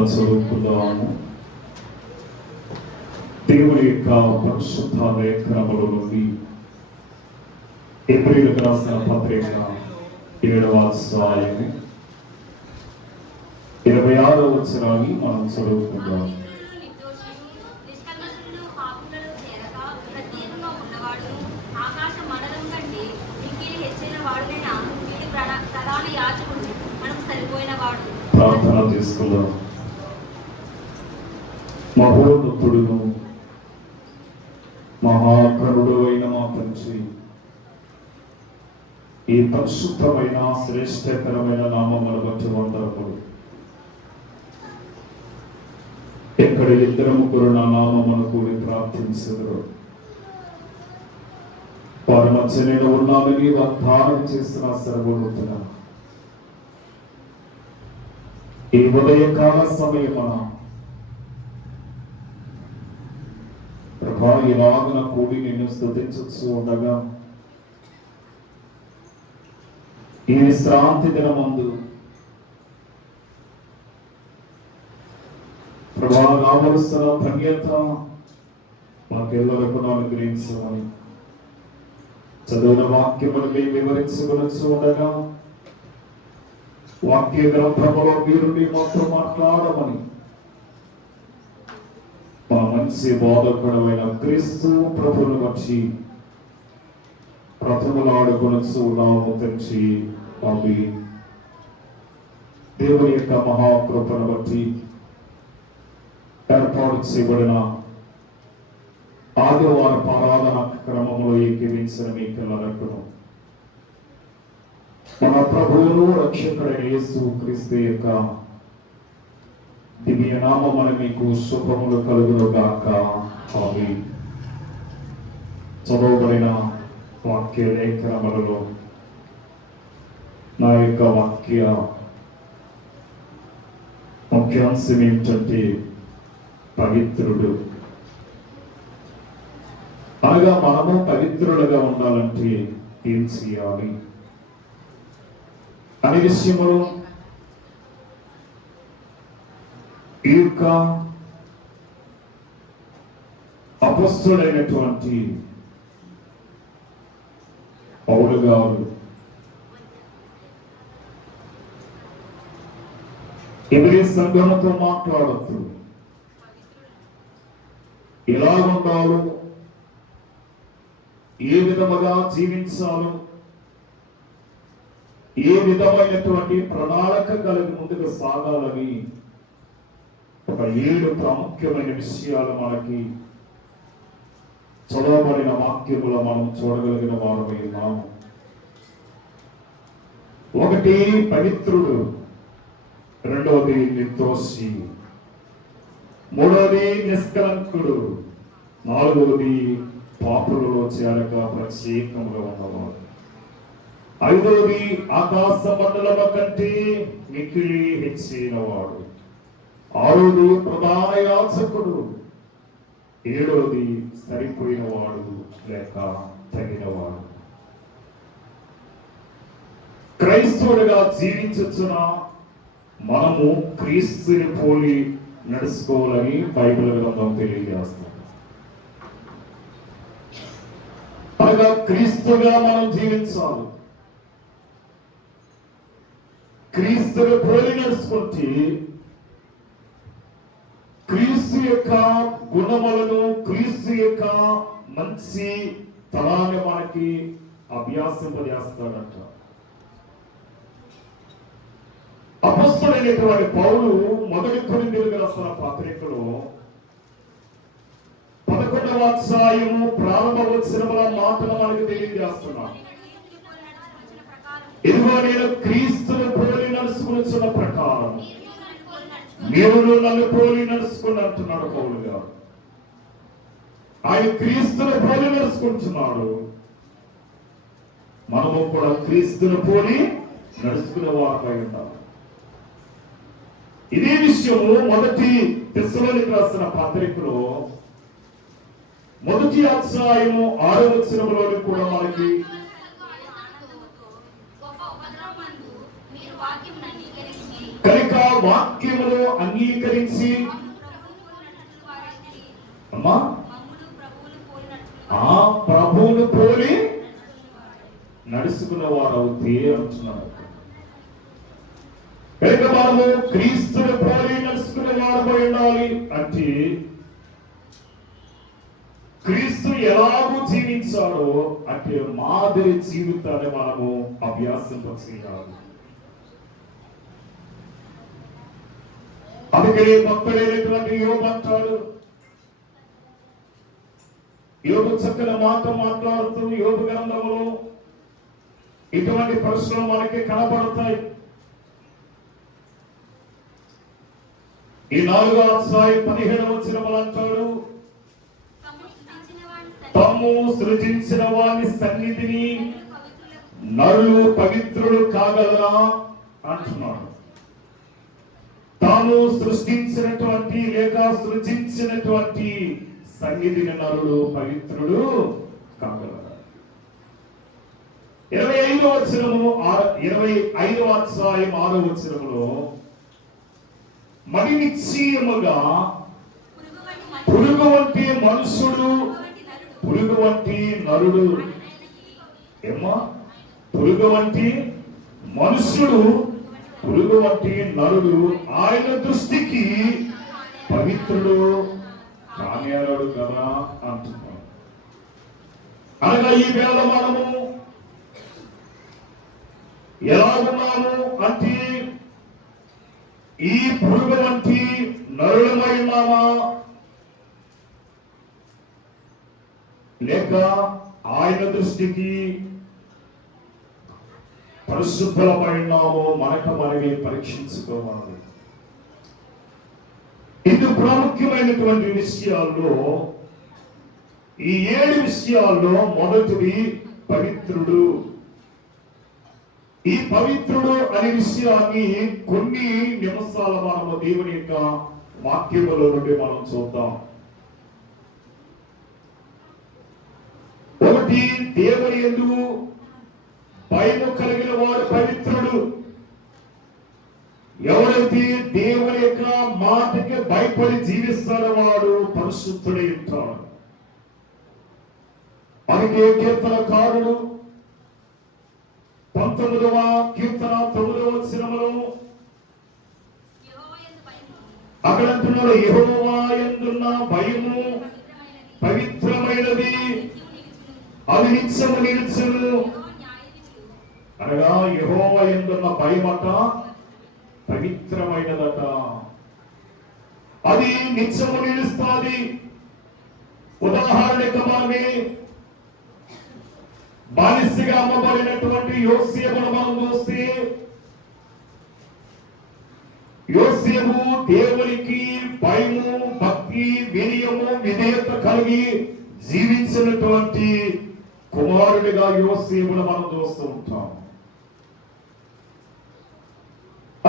మనం చదువుకుందాము. దేవుని యొక్క పరిశుద్ధ లేఖనముల నుండి హెబ్రీయులకు రాసిన పత్రిక 7వ అధ్యాయము 26వ వచనాన్ని మనం చదువుకుందాం. ప్రార్థన చేసుకుందాం. మహోన్నతుడును మహాకరుడు అయిన మా తండ్రి, ఈ పరిశుద్ధమైన శ్రేష్టకరమైన నామమును బట్టి వందనములు. ఎక్కడ ఇద్దరు ముగ్గురు నా నామమును కూడి ప్రార్థించదురు వారి మధ్య నేను ఉన్నానని వాగ్దానం చేస్తున్న సర్వోన్నతుడా, ఈ ఉదయకాల సమయమున ప్రభా ఇలాగున కూడి నిన్ను స్తుతించు ఉండగా, ఈ విశ్రాంతి దినమందు ప్రభా కావలసిన ధన్యత మాకెల్లరకు అనుగ్రహించమని చదువున వాక్యమును మేము వివరించవలసి ఉండగా, వాక్య గ్రంథములో మీరు మాతో మాట్లాడమని మా మంచి బోధకుడమైన క్రీస్తు ప్రభువును వచ్చి ప్రథములాడుకొనొచ్చు నామము తెచ్చి అవి దేవుని యొక్క మహాకృపను బట్టి ఏర్పాటు చేయబడిన ఆదివార ఆరాధన క్రమంలో ఏకీవించిన మీకెల్లరకును మన ప్రభువును రక్షకుడైన యేసు క్రీస్తు యొక్క దివ్య నామమున మీకు శుభములు కలుగును గాక. ఆమేన్. చదవబడిన వాక్య లేఖనములలో నా యొక్క వాక్య ముఖ్యాంశం ఏమిటంటే పవిత్రుడు. అనగా మనము పవిత్రులుగా ఉండాలంటే ఏం చేయాలి అనే విషయములు ఈ యొక్క అపొస్తలుడైనటువంటి పౌలు గారు హెబ్రీ సంఘముతో మాట్లాడుతూ ఎలా ఉండాలో, ఏ విధముగా జీవించాలో, ఏ విధమైనటువంటి ప్రణాళిక కలిగి ముందుకు సాగాలని ఒక 7 ప్రాముఖ్యమైన విషయాలు మనకి చదవబడిన వాక్యములో మనం చూడగలిగిన వారమై ఉన్నాము. ఒకటి పవిత్రుడు, రెండవది నిర్దోషి, మూడవది నిష్కలంకుడు, నాలుగవది పాపులలో చేరక ప్రత్యేకంగా ఉన్నవాడు, ఐదవది ఆకాశ మండలము కంటే మిక్కిలి హెచ్చినవాడు, ఆరోది ప్రధాన యాజకుడు, ఏడవది సరిపోయినవాడు లేక తగినవాడు. క్రైస్తవుడిగా జీవించుచున్న మనము క్రీస్తుని పోలి నడుచుకోవాలని బైబిల్ గ్రంథం తెలియజేస్తాం. అనగా క్రీస్తుగా మనం జీవించాలి. క్రీస్తుని పోలి నడుచుకుంటే క్రీస్తు యొక్క గుణములను, క్రీస్తు యొక్క మంచి తలాన్ని మనకి అభ్యాసింపజేస్తాడట. అపొస్తలుడైనటువంటి పౌలు మొదటి కొరింథీయులకు రాసిన పత్రికలో 11వ అధ్యాయము ప్రారంభ వచనముల మాటలు మనకు తెలియజేస్తున్నాడు. ఇదిగో నేను క్రీస్తుని పోలి నడుచుకున్న ప్రకారం మీరు నన్ను పోలి నడుచుకుని అంటున్నాడు పౌలు గారు. ఆయన క్రీస్తుని పోలి నడుచుకుంటున్నాడు. మనము కూడా క్రీస్తుని పోలి నడుచుకునే వారమై ఉండాలి. ఇదే విషయము మొదటి తెస్సలోనికీయులకు రాసిన పత్రికలో 1వ అధ్యాయము 6వ వచనములోని కూడా మనకి కనుక వాక్యమును అంగీకరించి అమ్మా ఆ ప్రభువును పోలి నడుచుకున్న వారు అవుతే అంటున్నారు. కనుక మనము క్రీస్తుని పోలి నడుచుకునే వారు ఉండాలి అంటే క్రీస్తు ఎలాగూ జీవించాడో అంటే మాదిరి జీవితాన్ని మనము అభ్యాసం చేయాలి. అందుకనే భక్తుడైనటువంటి యోబు అంటాడు, యోబు చక్కని మాట మాట్లాడుతూ యోబు గ్రంథంలో ఇటువంటి ప్రశ్నలు మనకి కనబడతాయి. ఈ 4వ అధ్యాయం 17వ వచనములో అంటాడు, తాము సృజించిన వాని సన్నిధిని నరులు పవిత్రులు కాగలరా అంటున్నాడు. తాము సృష్టించినటువంటి లేక సృజించినటువంటి సన్నిధిని నరులు పవిత్రులు కాగలరా. 25వ వచనము 25వ అధ్యాయం 6వ వచనములో మరి నిశ్చయముగా పురుగు వంటి మనుషుడు పురుగు వంటి నరుడు ఏమా పురుగు వంటి మనుషుడు పురుగు వంటి నరుడు ఆయన దృష్టికి పవిత్రుడు కానేరాడు కదా అంటున్నాడు. అనగా ఈ వేళ మనము ఎలా ఉన్నాము అంటే ఈ పురుగు వంటి నరులమై ఉన్నామా లేక ఆయన దృష్టికి పరిశుద్ధమైనామో మనకు మనమే పరీక్షించుకోవాలి. ఇందుకు ప్రాముఖ్యమైనటువంటి విషయాల్లో ఈ 7 విషయాల్లో మొదటిది పవిత్రుడు. ఈ పవిత్రుడు అనే విషయాన్ని కొన్ని నిమిషాల మనము దేవుని యొక్క వాక్యములో నుండి మనం చూద్దాం. ఒకటి, దేవుని యందు భయము కలిగిన వాడు పవిత్రుడు. ఎవరైతే దేవుని యొక్క మాటకి భయపడి జీవిస్తాడో వాడు పరిశుద్ధుడై ఉంటాడు. అందుకే కీర్తనకారుడు 19వ కీర్తన 9వ వచనములో అక్కడ అంటున్నాడు, యెహోవా యందున్న భయము పవిత్రమైనది, అది నిత్యము నిలుచును. అనగా యెహోవా యందున్న భయమట పవిత్రమైనదట, అది నిత్యము నిలుస్తుంది. ఉదాహరణకు మనమే బానిసగా అమ్మబడినటువంటి యోసేపును మనం చూస్తే యోసేపు దేవునికి భయము భక్తి వినయము విధేయత కలిగి జీవించినటువంటి కుమారుడిగా యోసేపును మనం చూస్తూ ఉంటాం.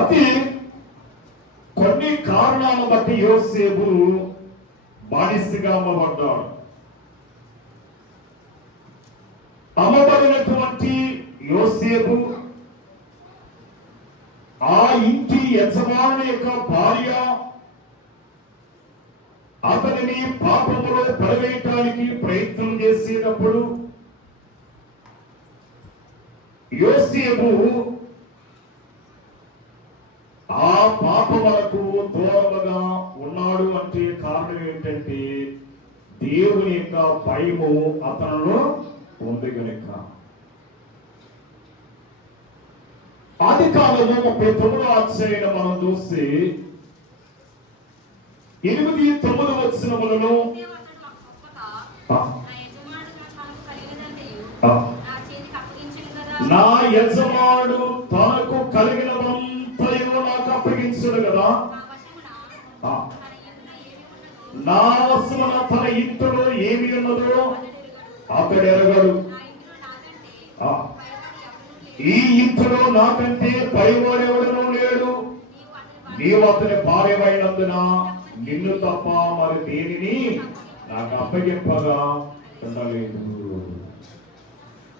అది కొన్ని కారణాలను బట్టి యోసేపు బానిసగా అమ్మబడ్డాడు. అమ్మబడినటువంటి యోసేపు ఆ ఇంటి యజమాని యొక్క భార్య అతనిని పాపములో పడవేయటానికి ప్రయత్నం చేసేటప్పుడు యోసేపు ఆ పాపములకు దూరముగా ఉన్నాడు. అంటే కారణం ఏంటంటే దేవుని యొక్క భయము అతనిలో ఉంది కనుక. ఆదికాండము 39వ అధ్యాయం మనం చూస్తే 8-9 వచనములలో నా యజమానుడు తనకు కలిగినదంతయు నాకు అప్పగించుడు కదా, నా వశమున తన ఇంటిలో ఏమి ఉన్నదో అతడు ఎరగడు. ఈ ఇంటిలో నాకంటే పైవాడెవడనూ లేడు. నీవు అతని భార్యమైనందున నిన్ను తప్ప మరి దేనిని నాకు అప్పగింపగా ఉండలేదు.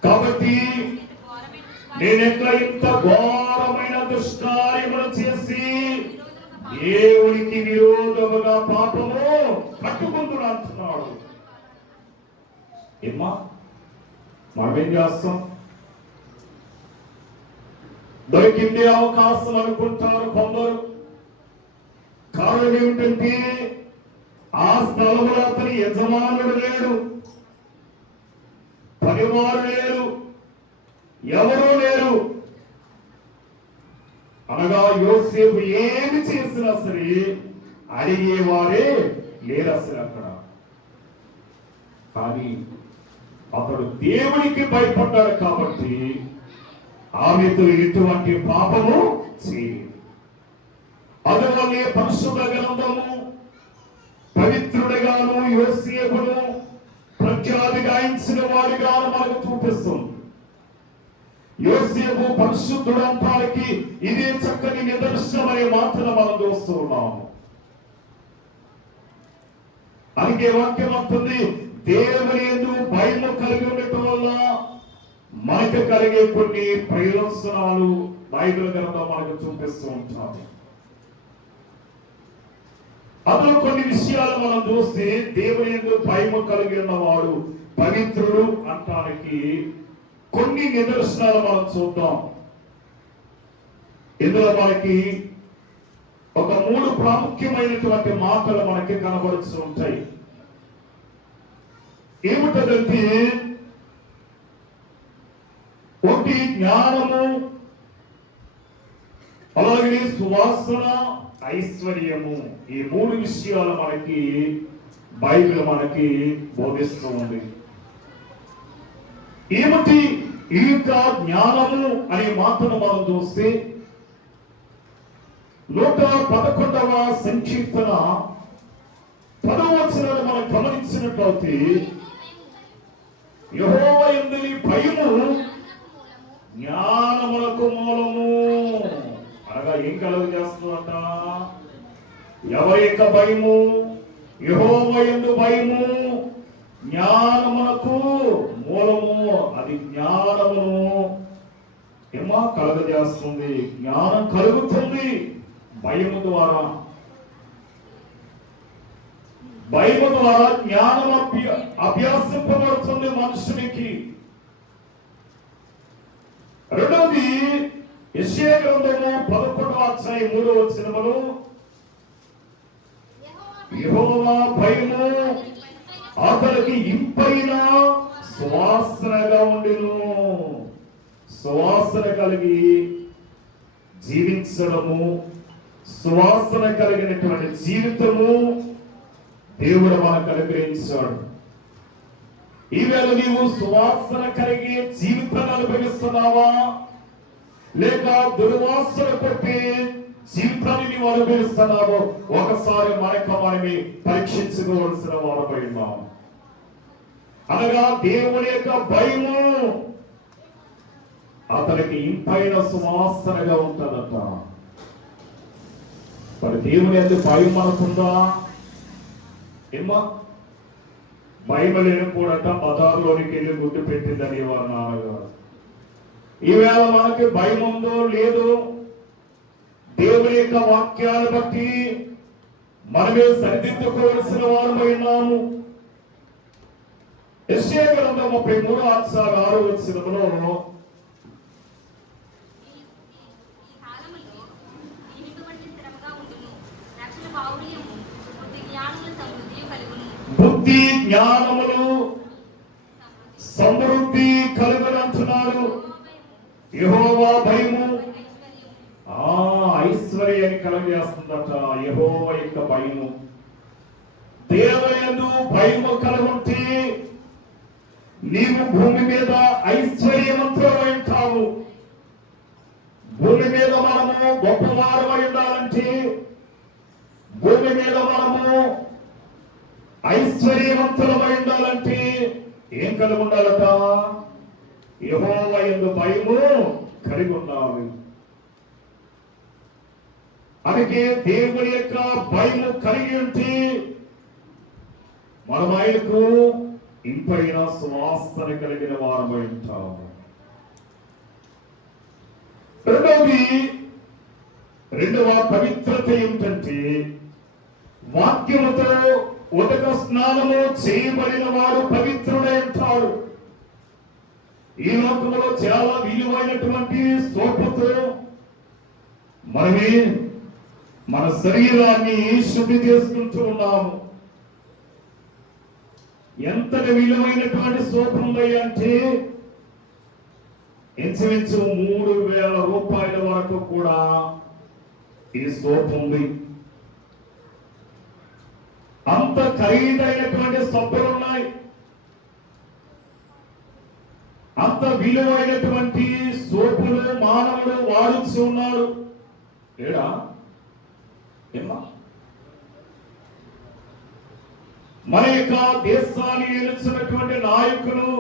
కాబట్టి నేనెక్క ఇంత ఘోరమైన దుష్కార్యములు చేసి దేవునికి విరోధముగా పాపము పట్టుకుంటున్నా అంటున్నాడు. ఏమ్మా మనం ఏం చేస్తాం? దొరికింది అవకాశం అనుకుంటారు కొందరు. కారణం ఏమిటంటే ఆ స్థలంలో అతని యజమానుడు లేడు, పనివారు లేరు, ఎవరూ లేరు. అనగా యోసేపు ఏమి చేసినా సరే అడిగేవారే లేరు అసలు అక్కడ. కానీ అతడు దేవునికి భయపడ్డాడు కాబట్టి ఆమెతో ఎటువంటి పాపము చేయలేదు. అందువల్లే పరిశుద్ధ గ్రంథము పవిత్రుడిగాను యోసేపును ప్రఖ్యాతి గాయించిన వాడిగాను మనకు చూపిస్తుంది. యోసేపు పరిశుద్ధుడు అంటానికి ఇదే చక్కని నిదర్శనం అనే మాటను మనం చూస్తూ ఉన్నాము. అందుకే వాక్యం అంటుంది, దేవుని యందు భయము కలిగి ఉండటం వల్ల మనకు కలిగే కొన్ని ప్రయోజనాలు బైబిల్ గ్రంథం మనకు చూపిస్తూ ఉంటాము. అందులో కొన్ని విషయాలు మనం చూస్తే దేవుని యందు భయము కలిగి ఉన్నవాడు పవిత్రుడు అంటానికి కొన్ని నిదర్శనాలు మనం చూద్దాం. ఇందులో మనకి ఒక 3 ప్రాముఖ్యమైనటువంటి మాటలు మనకి కనబడుతూ ఉంటాయి. ఏమిటంటే ఒకటి జ్ఞానము, అలాగే సువాసన, ఐశ్వర్యము. ఈ 3 విషయాలు మనకి బైబిల్ మనకి బోధిస్తూ ఉంది. ఏమిటి ఈ యొక్క జ్ఞానము అనే మాటను మనం చూస్తే 111వ సంకీర్తన 10వ వచనాన్ని మనం గమనించినట్లయితే యెహోవా యందు భయము జ్ఞానములకు మూలము. అనగా ఏం కలుగు చేస్తుందంట? ఎవరి యొక్క భయము? యెహోవా యందు భయము జ్ఞానమునకు మూలము. అది జ్ఞానమును ఏమో కలుగజేస్తుంది. జ్ఞానం కలుగుతుంది భయము ద్వారా. భయము ద్వారా జ్ఞానం అభ్యాసింపబడుతుంది మనుషునికి. రెండవది యెషయా గ్రంథము 11వ అధ్యాయం 3వ వచనములో యెహోవా భయము అతనికి ఇంపైన సువాసనగా ఉండెను. సువాసన కలిగి జీవించడము, సువాసన కలిగినటువంటి జీవితము దేవుడు మనకు అనుగ్రహించాడు. ఈవేళ నీవు సువాసన కలిగి జీవితాన్ని అనుభవిస్తున్నావా, లేక దుర్వాసన కొట్టే జీవితాన్ని నీవు అనుభవిస్తున్నావో ఒకసారి మనమే పరీక్షించుకోవాల్సిన వారమై ఉన్నాం. అనగా దేవుని యొక్క భయము అతనికి ఇంపైన సువాసనగా ఉంటుందట. మరి దేవుని యొక్క భయం మనకుందా? ఏమా భయం లేనిపోడట బజార్లోనికి వెళ్ళి గుడ్డు పెట్టిందని వారు నాన్నగారు. ఈవేళ మనకి భయం ఉందో లేదో దేవుని యొక్క వాక్యాన్ని బట్టి మనమే సరిదిద్దుకోవలసిన వారమై ఉన్నాము. యెషయా గ్రంథం 33వ అధ్యాయం 6వ వచనంలో బుద్ధి జ్ఞానములు సమృద్ధి కలుగునంటున్నాడు. యెహోవా భయము ఐశ్వర్యాన్ని కలుగజేస్తుందట. యెహోవా యొక్క భయము, దేవుని యందు భయము కలుగుంటే నీవు భూమి మీద ఐశ్వర్యవంతులై ఉంటావు. భూమి మీద మనము గొప్పవారమై ఉండాలంటే, భూమి మీద మనము ఐశ్వర్యవంతులమై ఉండాలంటే ఏం కలిగి ఉండాలట? యెహోవా యందు భయము కలిగి ఉండాలి. అందుకే దేవుని యొక్క భయము కలిగి ఉంటే మనం ఆయనకు ఇంపైన సువాసన కలిగిన వారమై ఉంటాము. రెండవ పవిత్రత ఏమిటంటే వాక్యముతో ఉదక స్నానము చేయబడిన వాడు పవిత్రుడై ఉంటాడు. ఈ లోకంలో చాలా విలువైనటువంటి సోపుతో మనమే మన శరీరాన్ని శుద్ధి చేసుకుంటూ ఉన్నాము. ఎంతటి విలువైనటువంటి సోపు ఉంది అంటే ఇంచుమించు 3,000 రూపాయల వరకు కూడా ఈ సోపు ఉంది. అంత ఖరీదైనటువంటి సబ్బులు ఉన్నాయి. అంత విలువైనటువంటి సోపులు మానవుడు వాడుతూ ఉన్నాడు. ఏడా ఏమా మన యొక్క దేశాన్ని ఏలుస్తున్నటువంటి నాయకులు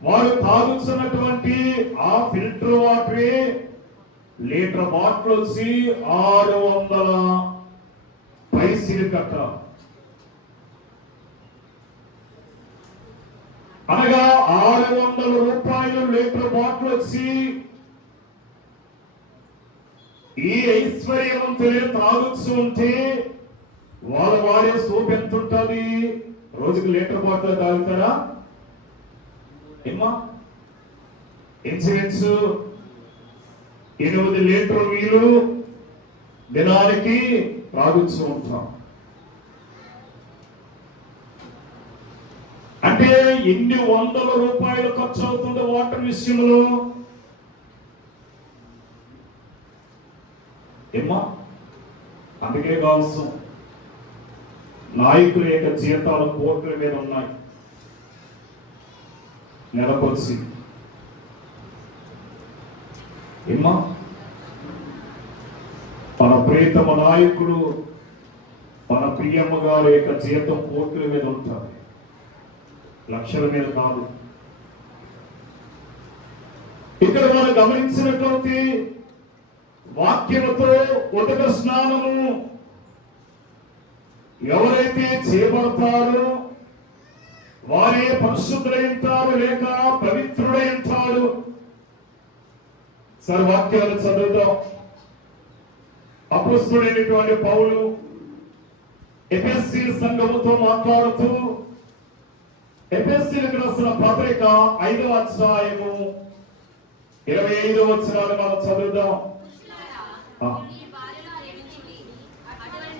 వారు తాగుతున్నటువంటి ఆ ఫిల్టర్ వాటరే లీటర్ బాటిల్ వచ్చి 600 పైసలు కట్ట. అనగా 600 రూపాయలు లీటర్ బాటిల్ వచ్చి ఈ ఐశ్వర్యవంతులే తాగుతూ ఉంటే వాళ్ళు వాడే సోప్ ఎంత ఉంటుంది? రోజుకి లీటర్ బాటిల్ తాగుతారా? ఏమా ఇన్సూరెన్స్ 8 లీటర్ నీళ్ళు దినానికి తాగుతూ ఉంటాం. అంటే ఎన్ని 100 రూపాయలు ఖర్చు అవుతుంది వాటర్ విషయంలో. ఏమా అందుకే కావచ్చు నాయకుల యొక్క జీతాలు కోట్ల మీద ఉన్నాయి. నెలకొచ్చి ఏమా మన ప్రియతమ నాయకుడు మన ప్రియమ్మ గారి యొక్క జీతం కోట్ల మీద ఉంటారు, లక్షల మీద కాదు. ఇక్కడ మనం గమనించినట్లయితే వాక్యముతో ఉదక స్నానము ఎవరైతే చేయబడతారో వారే పరిశుద్ధులై ఉంటారు లేక పవిత్రుడై ఉంటాడు. సరే వాక్యాలు చదువుతాం. అపొస్తలుడైనటువంటి పౌలు ఎఫెసీ సంఘముతో మాట్లాడుతూ ఎఫెసీలకు రాసిన పత్రిక 5వ అధ్యాయము 25వ వచనాలు మనం చదువుదాం.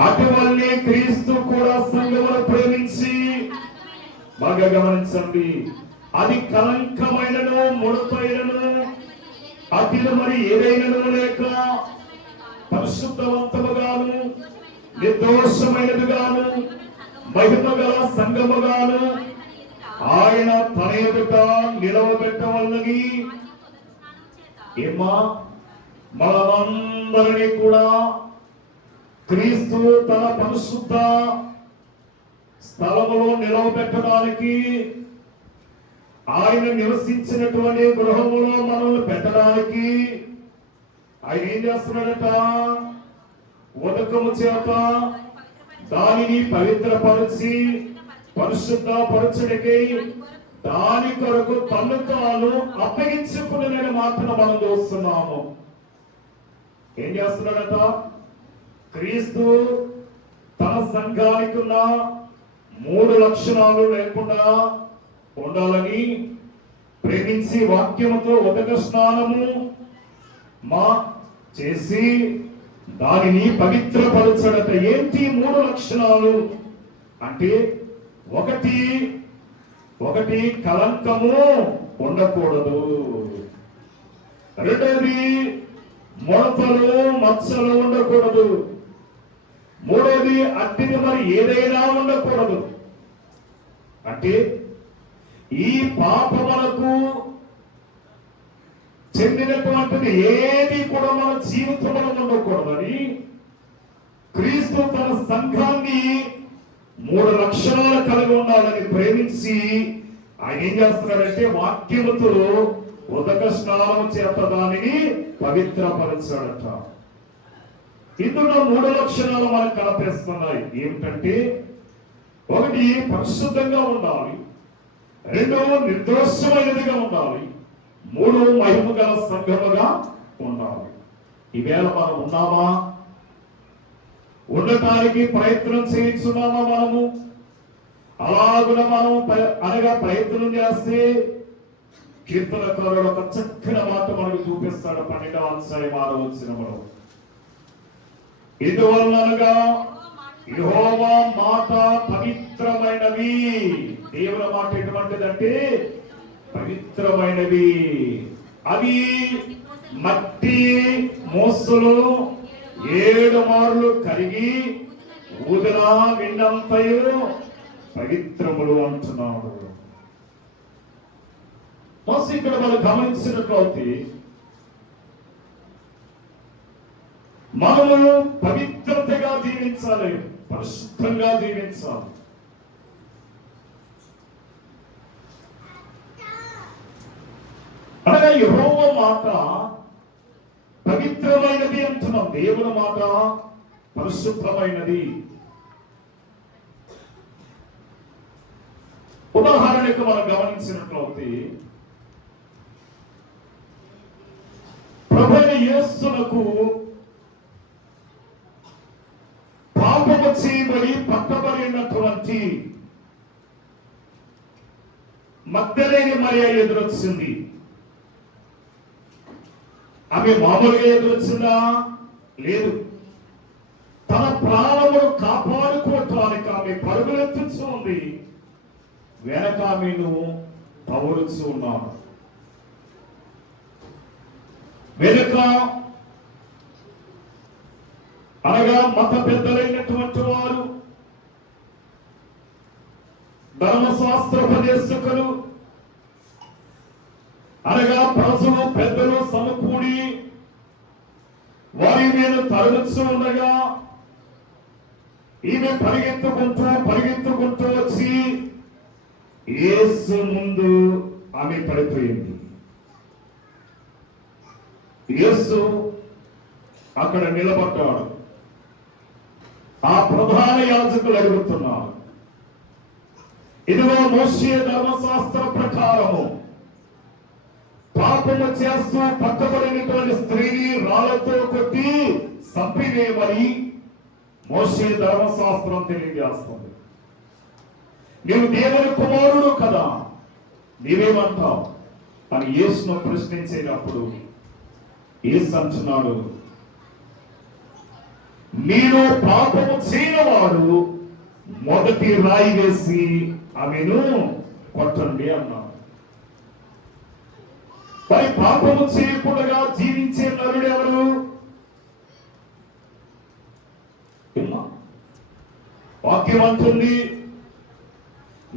అటువల్లే క్రీస్తు కూడా సంఘమును ప్రేమించి, బాగా గమనించండి, అది కలంకమైనను ముడతైనను అతిలు మరి ఏదైనను లేక పరిశుద్ధవంతముగాను నిర్దోషమైనదిగాను మహిమగల సంఘముగాను ఆయన తన ఎదుట నిలవబెట్టవలనని ఏమా మనమందరినీ కూడా క్రీస్తు తన పరిశుద్ధ స్థలములో నిలవబెట్టడానికి, ఆయన నివసించినటువంటి గృహములో మనల్ని పెట్టడానికి ఆయన ఏం చేస్తున్నాడట? ఉదకము చేత దానిని పవిత్రపరిచి పరిశుద్ధపరచుడికై దాని కొరకు తను తాను అప్పగించుకునే మాత్రం మనం చూస్తున్నాము. ఏం చేస్తున్నాడట? క్రీస్తు తన సంఘానికి ఉన్న 3 లక్షణాలు లేకుండా ఉండాలని ప్రేమించి వాక్యముతో ఉదక స్నానము మా చేసి దానిని పవిత్రపరచడట. ఏంటి 3 లక్షణాలు అంటే, ఒకటి కలంకము ఉండకూడదు, రెండోది ముడతలు మచ్చలు ఉండకూడదు, మూడోది అట్టిది మరి ఏదైనా ఉండకూడదు. అంటే ఈ పాపములకు చెందినటువంటిది ఏది కూడా మన జీవితంలో ఉండకూడదని క్రీస్తు తన సంఘాన్ని 3 లక్షణాలు కలిగి ఉండాలని ప్రేమించి ఆయన ఏం చేస్తున్నాడంటే వాక్యముతో ఉదక స్నానం చేత దానిని పవిత్రపరచాడట. ఇందులో 3 లక్షణాలు మనకు కనిపిస్తున్నాయి. ఏమిటంటే, ఒకటి పరిశుద్ధంగా ఉండాలి, 2 నిర్దోషమైనదిగా ఉండాలి, మూడు మహిమ గల సంఘముగా ఉండాలి. ఈవేళ మనం ఉన్నామా? ఉండటానికి ప్రయత్నం చేయించున్నామా? మనము అలాగున మనం అనగా ప్రయత్నం చేస్తే కీర్తనకారుడు ఒక చక్కని మాట మనకు చూపిస్తాడు. 12వ అధ్యాయం 6వ వచనములో, ఇందువలనగా యెహోవా మాట పవిత్రమైనవి. దేవుని మాట ఎటువంటిదంటే పవిత్రమైనవి. అవి మట్టి మోసలు 7 మార్లు కరిగి ఊదిన విన్నంతయు పవిత్రములు అంటున్నాడు. ఇక్కడ మనం గమనించినట్లయితే మనము పవిత్రతగా జీవించాలి, పరిశుద్ధంగా జీవించాలి. అనగా యెహోవా మాట పవిత్రమైనది అంటున్నాం, దేవుని మాట పరిశుద్ధమైనది. ఉదాహరణకు మనం గమనించినట్లయితే ప్రభువైన యేసునకు పాపము చేయబడి పట్టబడినటువంటి మగ్దలేని మరియ ఎదురొచ్చింది. ఆమె మామూలుగా ఎదురొచ్చిందా? లేదు. తన ప్రాణమును కాపాడుకోవటానికి ఆమె పరుగులెత్తుచూ ఉంది. వెనక ఆమెను పౌరుచు ఉన్నాడు. వెనుక అనగా మత పెద్దలైనటువంటి వారు, ధర్మశాస్త్రోపదేశకులు అనగా ప్రజలు పెద్దలు సమకూడి వారి మీద తరలిస్తూ ఉండగా ఈమె పరిగెత్తుకుంటూ వచ్చి యేసు ముందు ఆమె పడిపోయింది. యేసు అక్కడ నిలబడ్డాడు. ఆ ప్రధాన యాజకులు అడుగుతున్నారు, ఇదిగో మోషే ధర్మశాస్త్ర ప్రకారము పాపము చేస్తూ పట్టబడినటువంటి స్త్రీని రాళ్లతో కొట్టి చంపివేయమని మోషే ధర్మశాస్త్రం తెలియజేస్తుంది. నీవు దేవుని కుమారుడు కదా, నీవేమంటావు అని యేసును ప్రశ్నించేటప్పుడు యేసు అంటున్నాడు, మీరు పాపము చేయనివాడు మొదటి రాయి వేసి ఆమెను కొట్టండి అన్నాడు. మరి పాపము చేయకుండా జీవించే నరుడు ఎవరు? వాక్యం అంటుంది,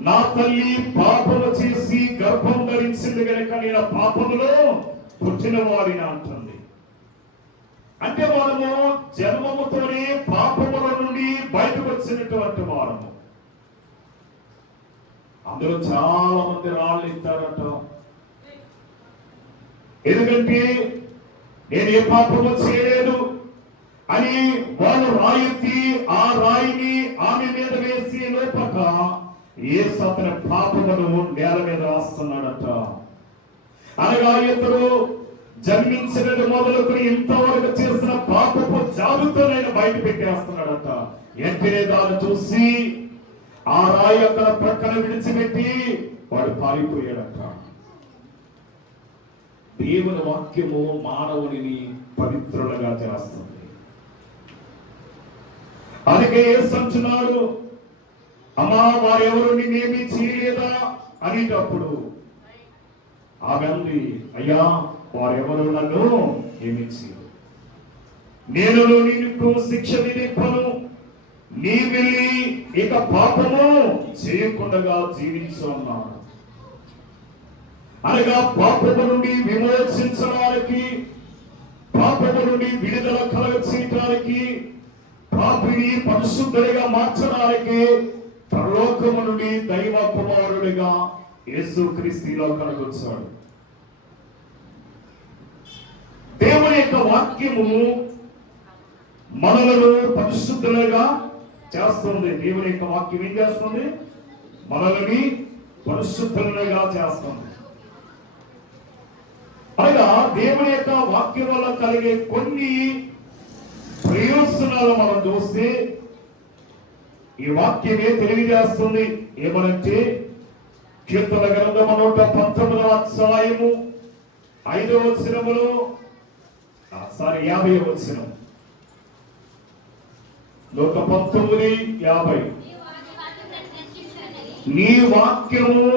నా తల్లి పాపము చేసి గర్భం ధరించింది కనుక నేను పాపములో పుట్టిన వాడిని అంటుంది. అంటే మనము జన్మముతోనే పాపముల నుండి బయటకు వచ్చినటువంటి వారము. అందులో చాలా మంది రాళ్ళు ఇస్తారట. ఎందుకంటే నేను ఏ పాపము చేయలేదు అని వాళ్ళు రాయితీ ఆ రాయిని ఆమె మీద వేసి లోపక యేసు అతని పాపమును నేల మీద రాస్తున్నాడట. అనగా ఇతడు జన్మించినది మొదలుకొని ఇంతవరకు చేసిన పాపపు జాబితానైనా బయట పెట్టేస్తున్నాడట. వెంటనే దాన్ని చూసి ఆ రాయి అక్కడ ప్రక్కన విడిచిపెట్టి వాడు పారిపోయాడట. దేవుని వాక్యము మానవుని పవిత్రులుగా చేస్తుంది. అందుకే యేసు అంటున్నాడు, అమ్మా వారెవరు నిన్నేమీ చేయలేదా అనేటప్పుడు ఆమె అంది, అయ్యా వారెవరు నన్ను ఏమీ చేయలేదు, నేను నీకు శిక్ష విధింపను, నీ వెళ్ళి ఇక పాపము చేయకుండా జీవించు అన్నాడు. అనగా పాపము నుండి విమోచించడానికి, పాపము నుండి విడుదల కలగచేయడానికి, పాపిని పరిశుద్ధుడిగా మార్చడానికి పరలోకము నుండి దైవ కుమారుడిగా యేసుక్రీస్తు ఈ లోకానికి వచ్చాడు. దేవుని యొక్క వాక్యము మనలను పరిశుద్ధులుగా చేస్తుంది. దేవుని యొక్క వాక్యం ఏం చేస్తుంది? మనల్ని పరిశుద్ధులుగా చేస్తుంది. అనగా దేవుని యొక్క వాక్యం వల్ల కలిగే కొన్ని ప్రయోజనాలు మనం చూస్తే ఈ వాక్యమే తెలియజేస్తుంది. ఏమనంటే కీర్తన గ్రంథం 119వ అధ్యాయము 5వ వచనములో 50వ వచనం 119:50 నీ వాక్యము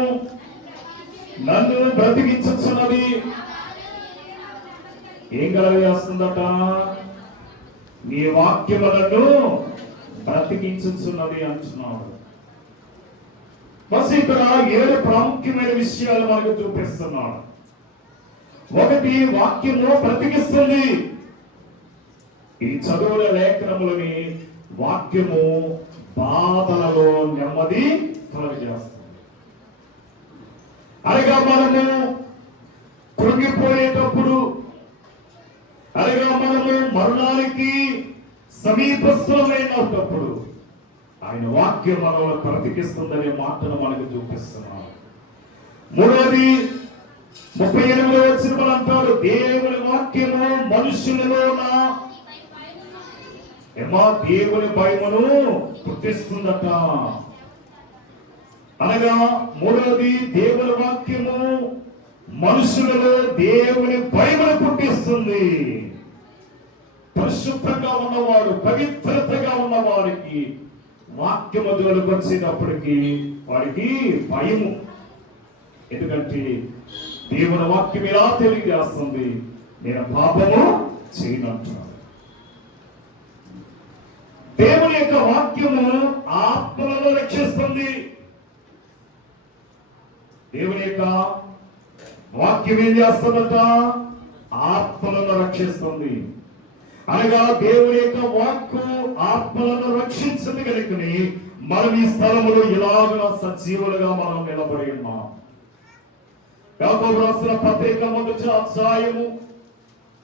నన్ను బ్రతికించుచున్నది. ఏం కలగజేస్తుందట? నీ వాక్యము నన్ను బ్రతికించుచున్నది అంటున్నాడు. బస్ ఇక్కడ 7 ప్రాముఖ్యమైన విషయాలు మనకు చూపిస్తున్నాడు. ఒకటి, వాక్యము బ్రతికిస్తుంది. ఈ చదువుల లేఖనములని వాక్యము బాధలలో నెమ్మది కలుగజేస్తుంది. అనగా మనము కృంగిపోయేటప్పుడు, అనగా మనము మరణానికి సమీపస్థులమైనప్పుడు ఆయన వాక్యం మనల్ని బ్రతికిస్తుందనే మాటను మనకు చూపిస్తున్నాడు. మూడవది 38వ వచనం అంటాడు, దేవుని వాక్యము మనుషులలోన దేవుని భయమును పుట్టిస్తుందట. అనగా మూడవది, దేవుని వాక్యము మనుషులలో దేవుని భయమును పుట్టిస్తుంది. పరిశుభ్రంగా ఉన్నవాడు, పవిత్రతగా ఉన్నవాడికి వాక్యము జోలికి వచ్చేటప్పటికి వాడికి భయము. ఎందుకంటే దేవుని వాక్యం ఇలా తెలియజేస్తుంది, నేను పాపము చేయనంటున్నాను. దేవుని యొక్క వాక్యము ఆత్మలను రక్షిస్తుంది. దేవుని యొక్క వాక్యం ఏం చేస్తుందట? ఆత్మలను రక్షిస్తుంది. అనగా దేవుని యొక్క వాక్కు ఆత్మలను రక్షించింది కనుకని మనం ఈ స్థలములో ఇలాగా సజీవులుగా మనం నిలబడి ఉన్నాం. యాకోబు రాసిన పత్రిక 1వ అధ్యాయము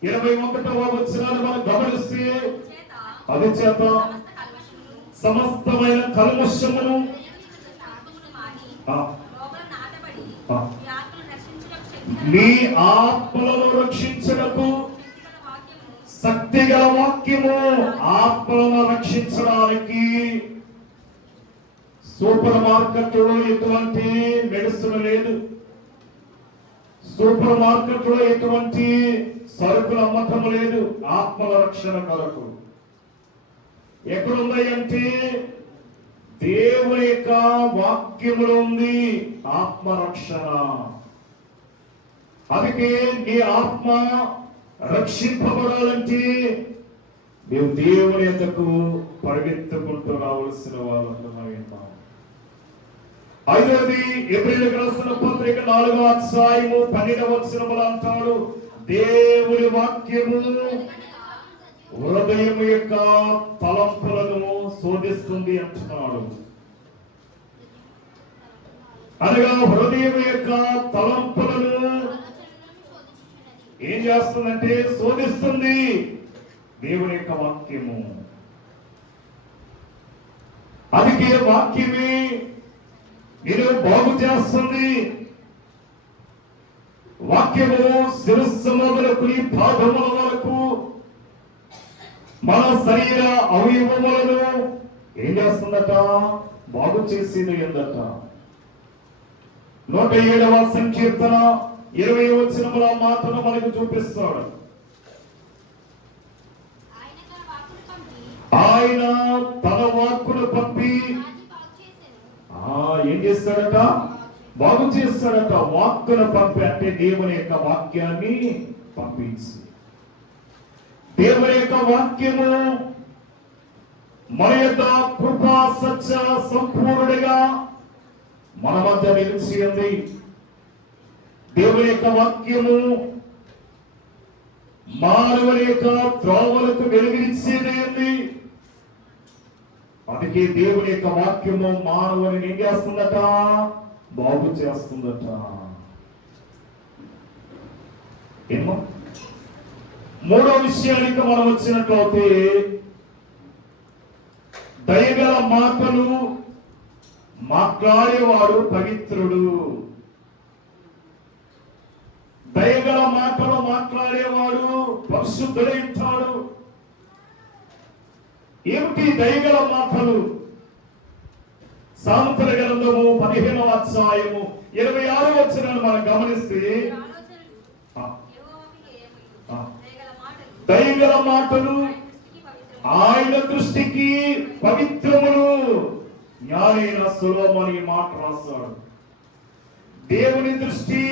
21వ వచనాన్ని మనం గమనిస్తే, అది చేత సమస్తమైన కల్మషమును మీ ఆత్మలను రక్షించడకు శక్తిగల వాక్యము ఆత్మలను రక్షించడానికి. సూపర్ మార్కెట్లో ఎటువంటి మెడిసిన్ లేదు, సూపర్ మార్కెట్లో ఎటువంటి సరుకుల అమ్మకం లేదు. ఆత్మల రక్షణ కొరకు ఎక్కడున్నాయంటే దేవుని యొక్క వాక్యములో ఉంది ఆత్మరక్షణ. అందుకే నీ ఆత్మ రక్షింపబడాలంటే మేము దేవుని యొద్దకు పరిగెత్తుకుంటూ రావాల్సిన వాళ్ళందరూ. ఐదవది, ఎబ్రీయులకు రాసిన పత్రిక 4వ అధ్యాయము 12వ వచనములో అంటాడు, దేవుని వాక్యము హృదయం యొక్క తలంపులను శోధిస్తుంది అంటున్నాడు. అనగా హృదయం యొక్క తలంపులను ఏం చేస్తుందంటే శోధిస్తుంది దేవుని యొక్క వాక్యము. అందుకే వాక్యమే నేను బాగు చేస్తుంది. వాక్యము శిరస్సు మొదలుకుని పాదముల వరకు మన శరీర అవయవములను ఏం చేస్తుందట? బాగు చేసేది ఏందట? 107వ సంకీర్తన 20వ వచనముల మాటను మనకు చూపిస్తాడు. ఆయన తన వాక్కును పంపి ఏం చేస్తాడట? బాగు చేస్తాడట. వాక్కును పంపి అంటే దేవుని యొక్క వాక్యాన్ని పంపించి, దేవుని యొక్క వాక్యము మన యొక్క కృపా సత్య సంపూర్ణుడిగా మన మధ్య నిలిచి ఉంది. దేవుని యొక్క వాక్యము మానవుని యొక్క త్రోవలకు వెలుగునిచ్చేది ఉంది. అందుకే దేవుని యొక్క వాక్యము మానవుని ఏం చేస్తుందట? బాగు చేస్తుందట. ఏమో మూడో విషయానికి మనం వచ్చినట్లయితే, దయగల మాటలు మాట్లాడేవాడు పవిత్రుడు. దయగల మాటలు మాట్లాడేవాడు పరిశుద్ధుడై ఉంటాడు. ఏమిటి దయగల మాటలు? సామెతల గ్రంథము 15వ అధ్యాయము 26వ వచనాన్ని మనం గమనిస్తే, దయగల మాటలు ఆయన దృష్టికి పవిత్రములు. జ్ఞానైన సొలొమోను ఈ మాట రాస్తాడు. దేవుని దృష్టి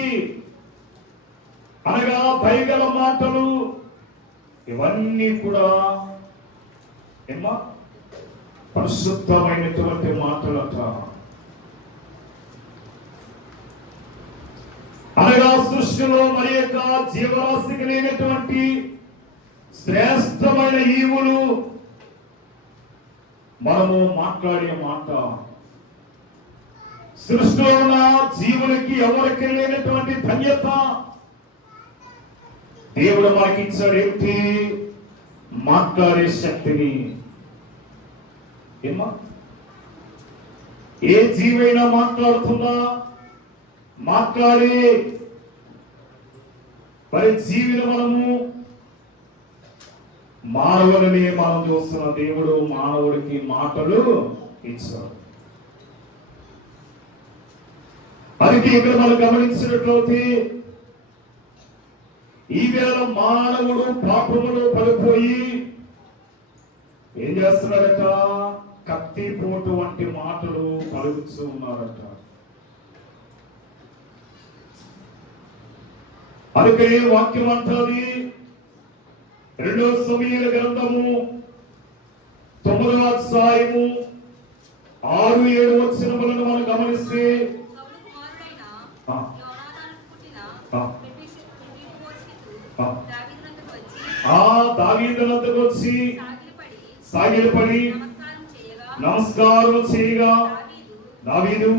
అనగా దయగల మాటలు ఇవన్నీ కూడా ఏమా పరిశుద్ధమైనటువంటి మాటలట. అనగా సృష్టిలో మరి యొక్క జీవరాశికి లేనటువంటి శ్రేష్టమైన ఈవులు మనము మాట్లాడే మాట. సృష్టిలో ఉన్న జీవునికి ఎవరికి లేనటువంటి ధన్యత దేవుడు మనకి ఇచ్చాడు. ఏంటి? మాట్లాడే శక్తిని. ఏమా ఏ జీవైనా మాట్లాడుతుందా? మాట్లాడే మరి జీవిని మనము మానవులని మనం చూస్తున్న దేవుడు మానవుడికి మాటలు ఇచ్చాడు. అందుకే ఇక్కడ మనం గమనించినట్లయితే ఈవేళ మానవుడు పాపములో పడిపోయి ఏం చేస్తున్నారట? కత్తిపోటు వంటి మాటలు పలుకుతూ ఉన్నారట. అందుకే వాక్యం అంటది 2 సమూయేలు గ్రంథము 9వ అధ్యాయము 6-7 వచనములను మనం గమనిస్తే, దావీదునొద్దకు వచ్చి సాగిలపడి నమస్కారం చేయగా దావీదు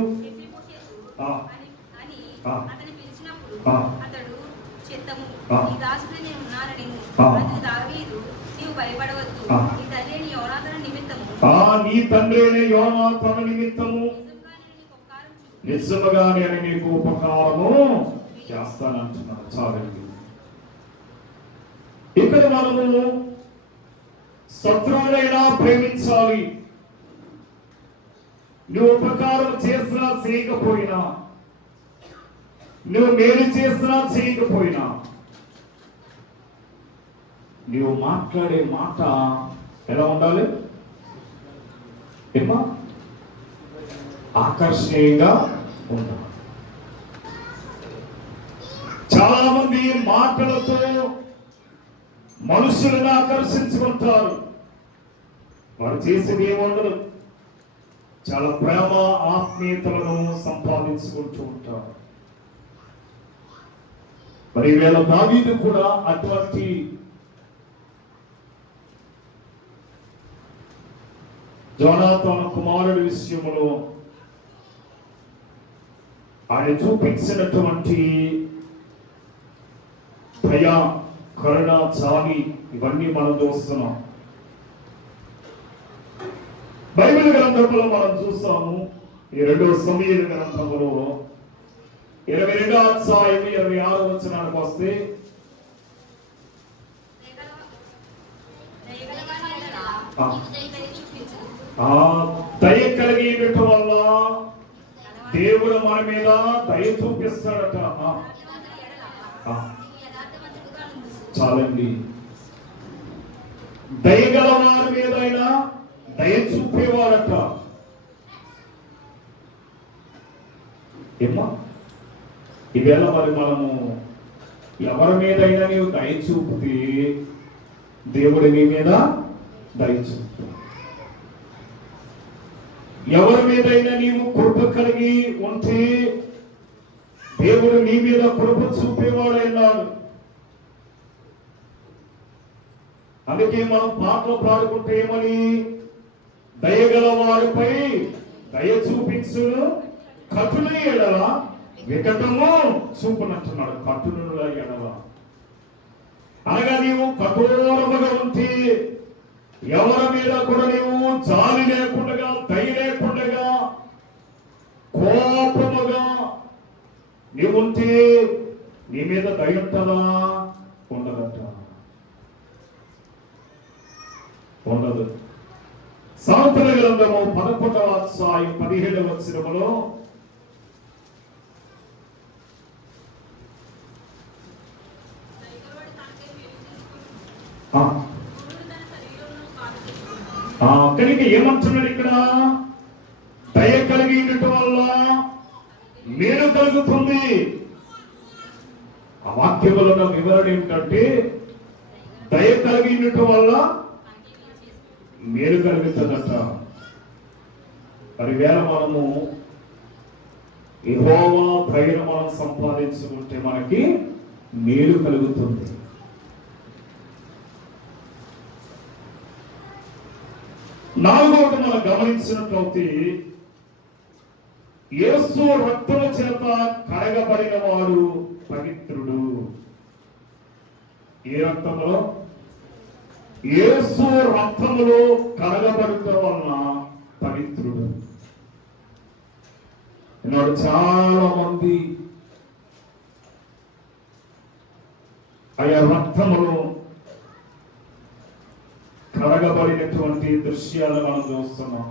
నీ తండ్రి యోనాతాను నిమిత్తము నిజముగా నేను నీకు ఉపకారము చేస్తానంటున్నాను. చాలండి. ఇక్కడ మనము శత్రువులైనా ప్రేమించాలి. నువ్వు ఉపకారం చేసినా చేయకపోయినా, నువ్వు మేలు చేసినా చేయకపోయినా, నువ్వు మాట్లాడే మాట ఎలా ఉండాలి? ఏమా ఆకర్షణీయంగా ఉండాలి. చాలా మంది మాటలతో మనుషులను ఆకర్షించుకుంటారు. వారు చేసేది ఏముండదు, చాలా ప్రేమ ఆత్మీయతలను సంపాదించుకుంటూ ఉంటారు. మరి వీళ్ళ దావీదు కూడా అటువంటి యోనాతాను కుమారుడి విషయంలో ఆయన చూపించినటువంటి దయ, కరుణ, జాలి ఇవన్నీ మనం చూస్తున్నాం. బైబిల్ గ్రంథంలో మనం చూస్తాము. ఈ 2 సమూయేలు గ్రంథంలో 22వ అధ్యాయం 26వ వచనానికి వస్తే, దయ కలిగినట్టు వల్ల దేవుడు మన మీద దయ చూపిస్తాడట. చాలండి. దయగల వారి మీద అయినా దయ చూపేవాడట. ఏమా ఈవేళ మరి మనము ఎవరి మీద అయినా నీవు దయ చూపితే దేవుడు నీ మీద దయ చూపుతాడు. ఎవరి మీదైనా నీవు కృప కలిగి ఉంటే దేవుడు నీ మీద కృప చూపేవాడైనాడు. అందుకే మనం పాటలు పాడుకుంటే ఏమని? దయగల వారిపై దయ చూపించును, కఠిన ఎడల వికటము చూపునంటున్నాడు. కఠినుల ఎడల అనగా నీవు కఠోరముగా ఉంటే, ఎవరి మీద కూడా నీవు జాలి లేకుండా, దయ లేకుండా, కోపముగా నీవుంటే నీ మీద దయ ఉంటుందా? ఉండదట, ఉండదు. సామెతల గ్రంథము 11వ అధ్యాయం 17వ వచనములో కనుక ఏమంటున్నాడు ఇక్కడ? దయ కలిగి ఉండటం వల్ల మేలు కలుగుతుంది. ఆ వాక్యంలో ఉన్న వివరణ ఏమిటంటే దయ కలిగి ఉండటం వల్ల మేలు కలుగుతుందట. మరి వేళ మనము యెహోవా దయను మనం సంపాదించుకుంటే మనకి మేలు కలుగుతుంది. నాలుగవది మనం గమనించినట్లయితే యేసు రక్తము చేత కడగబడిన వాడు పవిత్రుడు. ఏ రక్తములో? యేసు రక్తములో కడగబడటం వలన పవిత్రుడు. ఈనాడు చాలా మంది ఆయా రక్తములో కడగబడినటువంటి దృశ్యాలు మనం చూస్తున్నాం.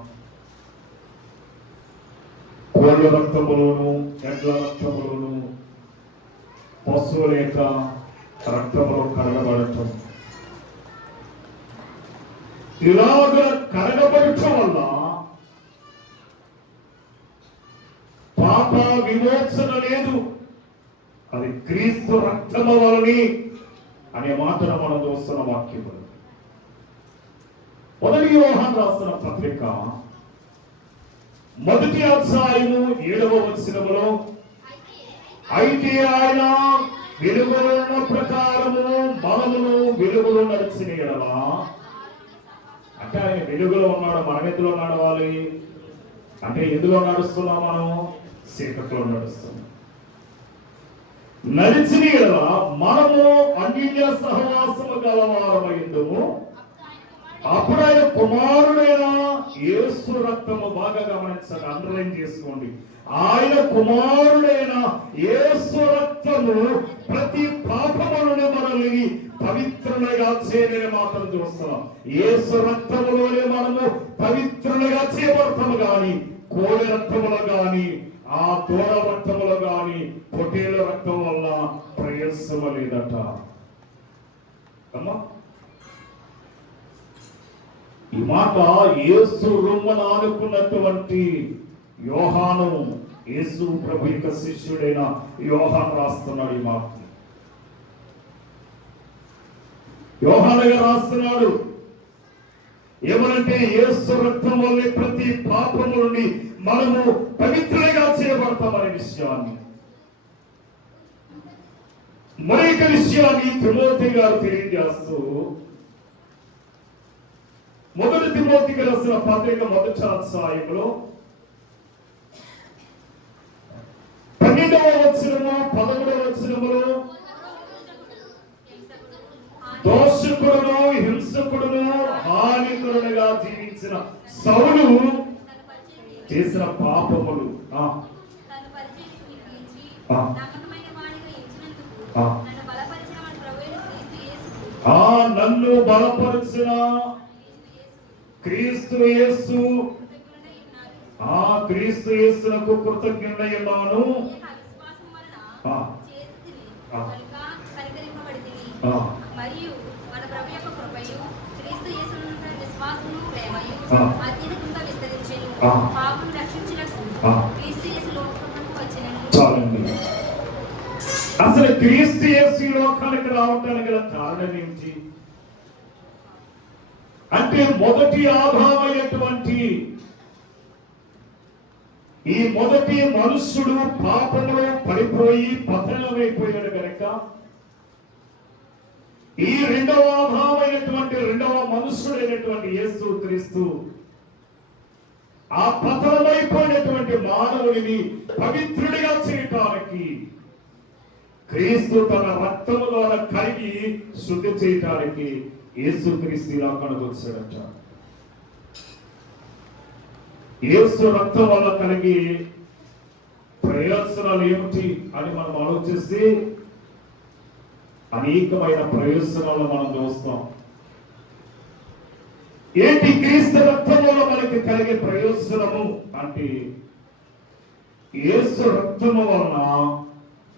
కోళ్ళ రక్తములోను, ఎడ్ల రక్తములోను, పశువుల యొక్క రక్తములో కడగబడటం. ఇలాగ కడగబడటం వల్ల పాప విమోచన లేదు. అది క్రీస్తు రక్తము వలని అనే మాటను మనం చూస్తున్న వాక్యములు. మొదటి యోహాను రాసిన పత్రిక 1వ అధ్యాయము 7వ వచనములో, అయితే ఆయన వెలుగులో ఉన్న ప్రకారము మనమును వెలుగులో నడిచిన యెడల, అంటే ఆయన వెలుగులో ఉన్నాడు, మనం ఎందులో నడవాలి? అంటే ఎందులో నడుస్తున్నాం? మనం చీకట్లో నడుస్తున్నాం. నడిచిన యెడల మనము అన్యోన్య సహవాసము గలవారమైందుము, అప్పుడు ఆయన కుమారుడైన యేసు రక్తము, బాగా గమనించండి, అండర్లైన్ చేసుకోండి, ఆయన కుమారుడైన యేసు రక్తము ప్రతి పాపములను మనల్ని పవిత్రులుగా చేయని మాత్రం చూస్తున్నాం. యేసు రక్తములోనే మనము పవిత్రులుగా చేయబడతాము. గాని కోడి రక్తములు గాని, ఆ దూడ రక్తములు గాని, పొట్టేల రక్తం వల్ల ప్రయోజనం లేదట. అమ్మా, ఈ మాట యేసు రొమ్మను ఆనుకున్నటువంటి యోహాను, యేసు ప్రభు యొక్క శిష్యుడైన యోహాను రాస్తున్నాడు ఈ మాట. యోహానుగా రాస్తున్నాడు ఏమనంటే యేసు రక్తం వల్లే ప్రతి పాపము నుండి మనము పవిత్రులుగా చేయబడతామనే విషయాన్ని. మరొక విషయాన్ని తిమోతి గారు తెలియజేస్తూ, మొదటి తిమోతికి రాసిన పత్రిక 1వ అధ్యాయంలో 12వ వచనము 11వ వచనములో, దోషకుడును హింసకుడును హానికరుడుగా జీవించిన సౌలు చేసిన పాపములు నన్ను బలపరిచిన క్రీస్తు యేసు, ఆ క్రీస్తు యేసునకు కృతజ్ఞుడై ఉన్నాను. మరియు మన ప్రభు యొక్క కృపయు క్రీస్తు యేసునందు విశ్వాసమును ప్రేమయు అత్యధికంగా విస్తరించెను. పాపులను రక్షించుటకు క్రీస్తు యేసు లోకమునకు వచ్చెను. చాలండి. అసలు క్రీస్తు యేసు లోకానికి రావడానికి గల కారణం ఏంటి అంటే, మొదటి ఆదామైనటువంటి ఈ మొదటి మనుష్యుడు పాపంలో పడిపోయి పతనమైపోయాడు కనుక, ఈ రెండవ ఆదామైనటువంటి రెండవ మనుష్యుడైనటువంటి యేసు క్రీస్తు ఆ పతనమైపోయినటువంటి మానవుడిని పవిత్రుడిగా చేయటానికి, క్రీస్తు తన రక్తము ద్వారా కడిగి శుద్ధి చేయటానికి యేసు క్రీస్తు ఇలా కనుగొచ్చాడట. యేసు రక్తం వల్ల కలిగి ప్రయోజనాలు ఏమిటి అని మనం ఆలోచిస్తే, అనేకమైన ప్రయోజనాలు మనం చూస్తాం. ఏంటి క్రీస్తు రక్తం వల్ల మనకి కలిగే ప్రయోజనము అంటే, యేసు రక్తము వలన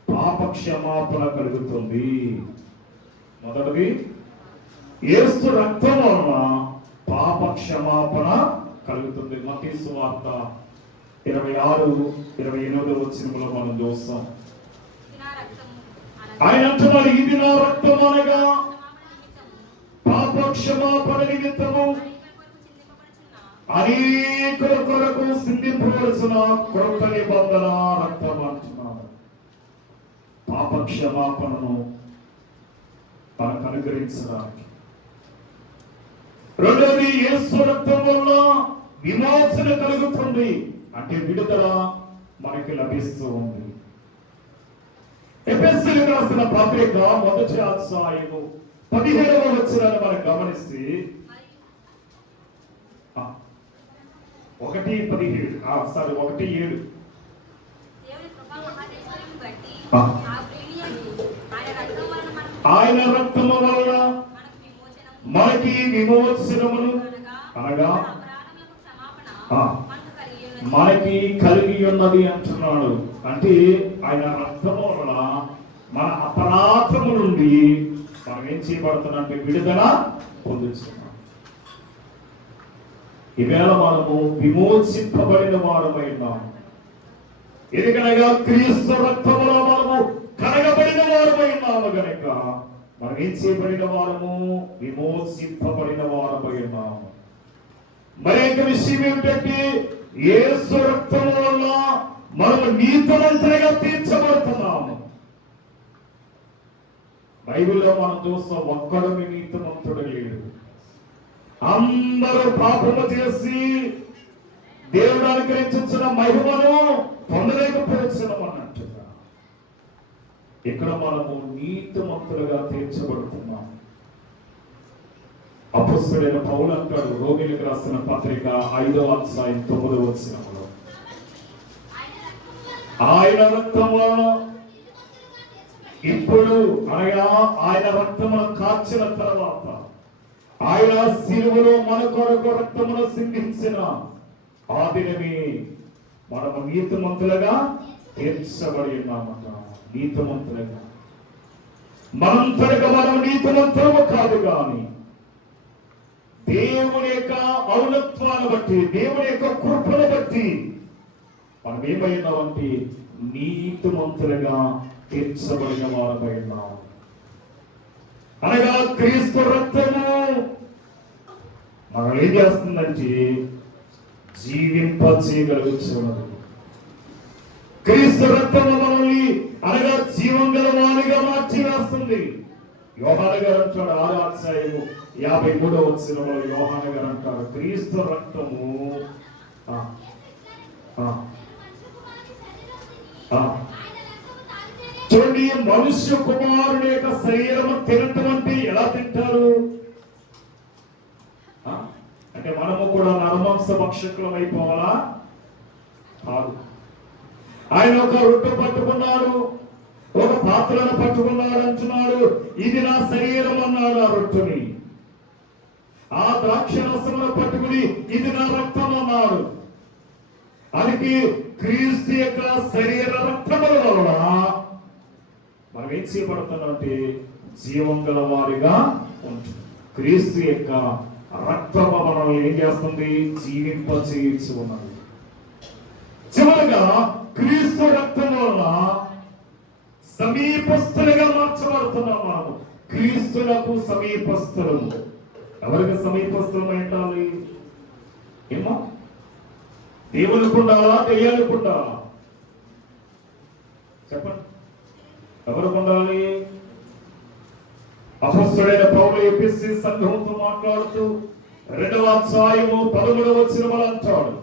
పాప క్షమాపణ కలుగుతుంది. మొదటిది, యేసు రక్తం వలన పాప క్షమాపణ కలుగుతుంది. మత్తయి సువార్త 26-28 వచనములో మనం చూస్తాం. ఆయన అంటున్నాడు, ఇది నా రక్తం అనగా పాప క్షమాపణ నిమిత్తము అనేకుల కొరకు సిందింపవలసిన క్రొత్త నిబంధన రక్తం అంటున్నాడు. పాప క్షమాపణను మనకు అనుగ్రహించడానికి. రెండవది, యేసు రక్తం వల్ల విమోచన కలుగుతుంది, అంటే విడుదల మనకి లభిస్తూ ఉంది. ఎఫెసీయులకు రాసిన పత్రిక 1వ అధ్యాయము 17వ వచనాన్ని మనం గమనిస్తే 1:17 ఆయన రక్తము వలన మనకి విమోచనమును అనగా మనకి కలిగి ఉన్నది అంటున్నాడు. అంటే ఆయన రక్తము వలన మన అపరాధము నుండి మనం ఏం చేయబడుతున్నట్టు విడుదల పొందుతున్నాం. ఈవేళ మనము విమోచింపబడిన వారమై ఉన్నాము. ఎందుకనగా క్రీస్తు రక్తములో మనము కడగబడిన వారమై ఉన్నాము గనుక మనం ఏం చేయబడిన వారము, విమోచింపబడిన వారమై ఉన్నాము. మరొక విషయం ఏమిటంటే, యేసు రక్తం వల్ల మనము నీతిమంతులుగా తీర్చబడుతున్నాము. బైబిల్లో మనం చూస్తాం, ఒక్కడు నీతిమంతుడు లేడు. అందరూ పాపము చేసి దేవుడు అనుగ్రహించిన మహిమను పొందలేకపోతున్నాం అన్నట్టుగా ఇక్కడ మనము నీతిమంతులుగా తీర్చబడుతున్నాం. అపొస్తలుడైన పౌలు అంటాడు, రోమీయులకు రాసిన పత్రిక 5వ అధ్యాయం 9వ వచనంలో, ఆయన రక్తం వలన ఇప్పుడు అనగా ఆయన రక్తమును కార్చిన తర్వాత ఆయన శిలువలో మన కొరకు రక్తమును సిందించిన ఆ దినమే మనము నీతిమంతులుగా తీర్చబడి ఉన్నామట. నీతిమంతులుగా మనంతటిగా మనం నీతిమంతులము కాదు, కానీ దేవుని యొక్క ఔన్నత్వాన్ని బట్టి, దేవుని యొక్క కృపను బట్టి మనం ఏమైనామంటే నీతిమంతులుగా తీర్చబడిన వారమై ఉన్నాం. అనగా క్రీస్తు రక్తము మనం ఏం చేస్తుందంటే జీవింపచేయగలుగుతున్నది. క్రీస్తు రక్తము మనల్ని అనగా జీవం గల వారిగా మార్చి వేస్తుంది. యోహాను గారు అంటాడు 6వ అధ్యాయము 53వ వచనంలో, యోహాను గారు అంటారు, క్రీస్తు రక్తము చూడండి, మనుష్య కుమారుని యొక్క శరీరము తినటం అంటే ఎలా తింటారు అంటే, మనము కూడా నరమాంస భక్షకులం అయిపోవాలా? కాదు. ఆయన ఒక రొట్టె పట్టుకున్నాడు, ఒక పాత్రను పట్టుకున్నాడు, అంటున్నాడు, ఇది నా శరీరం అన్నాడు. ఆ రొట్టెని, ఆ ద్రాక్ష రసమును పట్టుకుని ఇది నా రక్తం అన్నాడు. అందుకే క్రీస్తు యొక్క శరీర రక్తముల వలన మనం ఏం చేయబడుతున్నామంటే జీవం గల వారిగా ఉంటుంది. క్రీస్తు యొక్క రక్తము మనల్ని ఏం చేస్తుంది? జీవింపచేయచ్చు ఉన్నది. చివరగా క్రీస్తు రక్తం వలన సమీపస్తులుగా మార్చబడుతున్నాం. మనము క్రీస్తులకు సమీపస్తులము. ఎవరికి సమీపస్తులం ఏంటాలి? ఏమో దేవునికి ఉండాలా, దెయ్యానికి ఉండాలా? చెప్పండి, ఎవరికి ఉండాలి? అపొస్తలుడైన పౌలు ఎఫెసీ సంఘంతో మాట్లాడుతూ 2వ అధ్యాయము 13వ వచనంలో అంటాడు,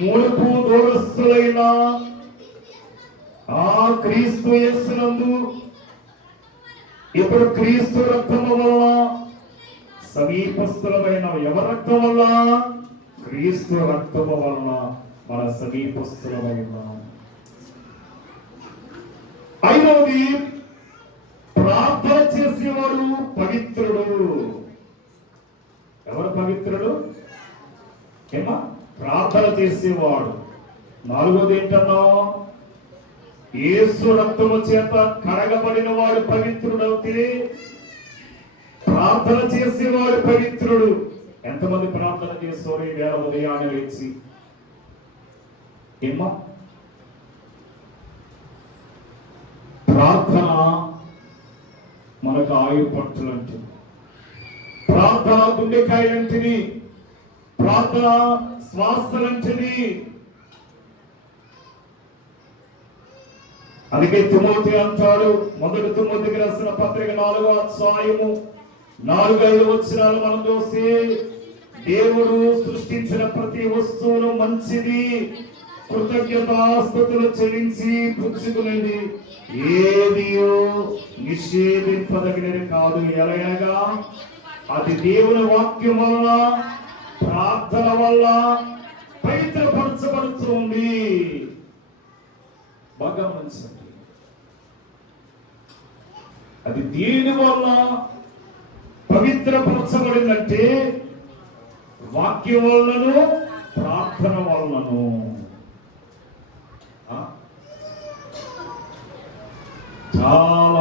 మూలపు దూరస్తులైన ఆ క్రీస్తు యేసునందు ఇప్పుడు క్రీస్తు రక్తము వల్ల సమీపస్తులమైన ఎవరి రక్తం వల్ల? క్రీస్తు రక్తము వలన మన సమీపస్తులమైన. 5వది ప్రార్థన చేసేవాడు పవిత్రుడు. ఎవరు పవిత్రుడు? ఏమా? ప్రార్థన చేసేవాడు. నాలుగోది ఏంటన్నా? యేసు రక్తము చేత కడగబడిన వాడు పవిత్రుడవుతే ప్రార్థన చేసేవాడు పవిత్రుడు. ఎంతమంది ప్రార్థన చేసేవారు ఈ వేళ ఉదయాన్నే లేచి? ఏమా? ప్రార్థన మనకు ఆయు పట్టులంటుంది. ప్రార్థన గుండెకాయలంటిది. ప్రార్థన శ్వాసలంటిది. అందుకే తిమోతి అంటాడు, మొదటి తిమోతికి రాసిన పత్రిక 4వ అధ్యాయము 4-5 వచనాలు మనం చూస్తే, దేవుడు సృష్టించిన ప్రతి వస్తువును మంచిది, కృతజ్ఞతాస్తుతులు చెల్లించి పుచ్చుకునేది ఏదియో నిషేధింపదగినది కాదు. ఎలాగనగా అది దేవుని వాక్యం వల్ల, ప్రార్థన వల్ల పవిత్రపరచబడుతుంది. బాగా మంచిది. అది దేని వల్ల పవిత్రపరచబడిందంటే వాక్యం వల్లను, ప్రార్థన వల్లను. చాలా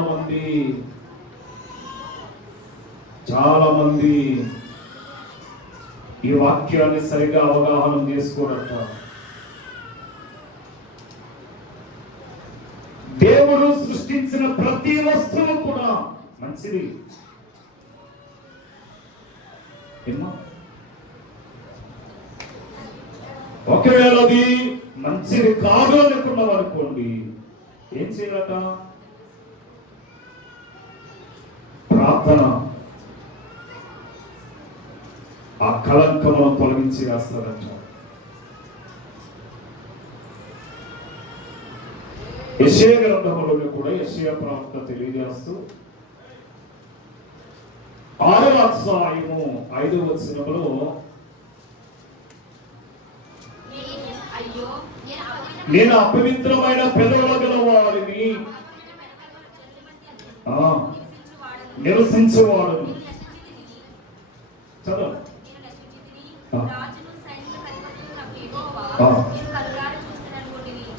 మంది ఈ వాక్యాన్ని సరిగా అవగాహన చేసుకోరట. దేవుడు సృష్టించిన ప్రతి వస్తువు కూడా మంచిది. ఒకవేళ అది మంచిది కాదు అనుకున్నాం అనుకోండి, ఏం చేయాలట? ప్రార్థన ఆ కళంకమును తొలగించి వేస్తారంట. యెషయా గ్రంథంలో కూడా యెషయా ప్రవక్త తెలియజేస్తూ 6వ అధ్యాయము 5వ వచనంలో, నేను అపవిత్రమైన పెదవుల గల వారిని నివసించేవాడు. చదువు.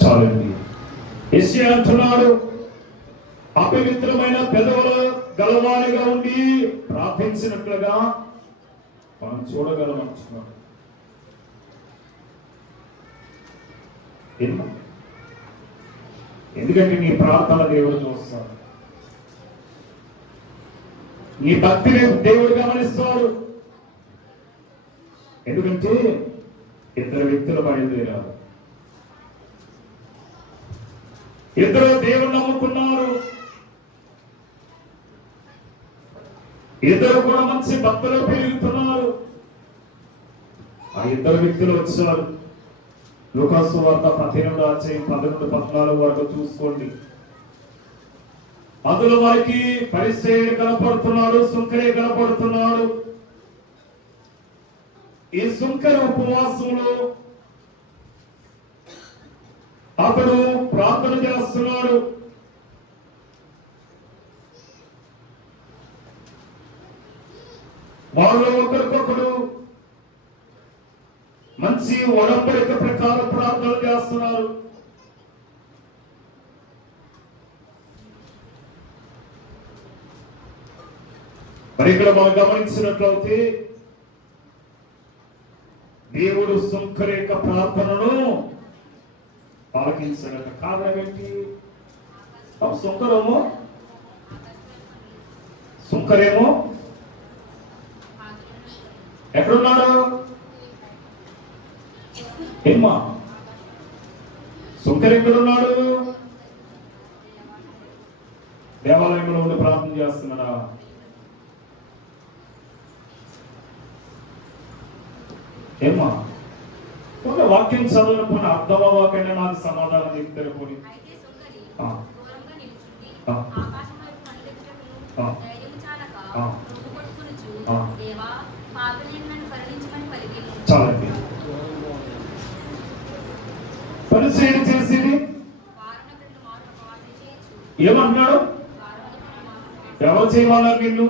చాలండి. యెషయా అంటున్నాడు, అపవిత్రమైన పెదవుల గలవారిగా ఉండి ప్రార్థించినట్లుగా మనం చూడగలమంటున్నాడు. ఎందుకంటే నీ ప్రార్థన దేవుడు చూస్తాడు, నీ భక్తిని దేవుడు గమనిస్తాడు. ఎందుకంటే 2 వ్యక్తులు బయలుదేరారు. 2 దేవుడు నమ్ముకున్నారు. 2 కూడా మంచి భక్తులు పెరుగుతున్నారు. ఆ 2 వ్యక్తులు వచ్చారు. లూకాసు వార్త 18వ అధ్యాయం 11-14 వరకు చూసుకోండి. అందులో వారికి పరిసయ్యుడు కనపడుతున్నాడు, సుంకరే కనపడుతున్నాడు. ఈ సుంకర ఉపవాసంలో అతడు ప్రార్థన చేస్తున్నాడు. వాళ్ళు ఒకరికొకరు మంచి ఒడంబడిక ప్రకారం ప్రార్థన చేస్తున్నారు. మరి ఇక్కడ మనం గమనించినట్లయితే దేవుడు సుంకర యొక్క ప్రార్థనను ఆలకించాడట. కారణం ఏంటి? సుంకరేమో ఎక్కడున్నాడు? ఏమ్మా, సుంకర్ ఎక్కడున్నాడు? దేవాలయంలో ఉండి ప్రార్థన చేస్తున్నాడా? ఏమ్మా, ఒక వాక్యం చదవకపోయినా అర్థం అవ్వకనే నాకు సమాధానం చెప్తారు. పోనీ చాలండి. పరిచయం చేసింది ఏమన్నాడు? ఎవరు చేయమన్నారు నిన్ను?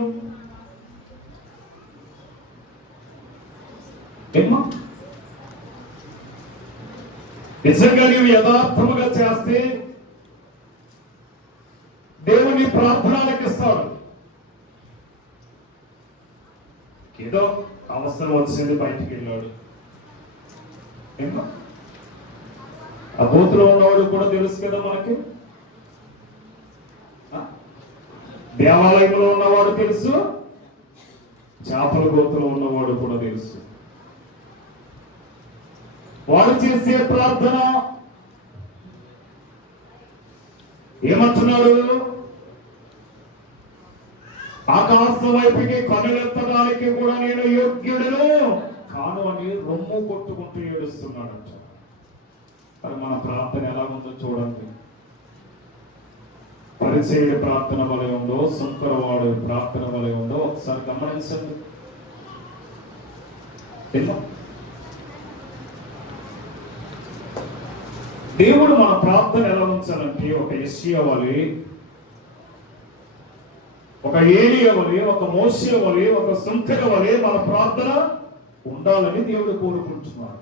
ఏమ్మా? నిజంగా నీవు యథార్థముగా చేస్తే దేవుని ప్రార్థనలకు ఇస్తాడు. ఏదో అవసరం వచ్చింది బయటికి వెళ్ళాడు. ఏమ్మా? ఆ బూతులో ఉన్నవాడు కూడా తెలుసు కదా మనకి. దేవాలయంలో ఉన్నవాడు తెలుసు, చేపల గోతులో ఉన్నవాడు కూడా తెలుసు. వాడు చేసే ప్రార్థన ఏమంటున్నాడు? ఆకాశం వైపుకి కనులెత్తడానికి కూడా నేను యోగ్యుడను కాను అని రొమ్ము కొట్టుకుంటూ ఏడుస్తున్నాడంట. మరి మన ప్రార్థన ఎలా ఉందో చూడండి. పరిచయుడి ప్రార్థన వలె ఉందో, సుంకరవాడు ప్రార్థన వలె ఉందో ఒకసారి గమనించండి. దేవుడు మన ప్రార్థన ఎలా ఉంచాలంటే ఒక యెషయా వలె, ఒక ఏలియా వలె, ఒక మోషే వలె, ఒక సుంకర వలె మన ప్రార్థన ఉండాలని దేవుడు కోరుకుంటున్నాడు.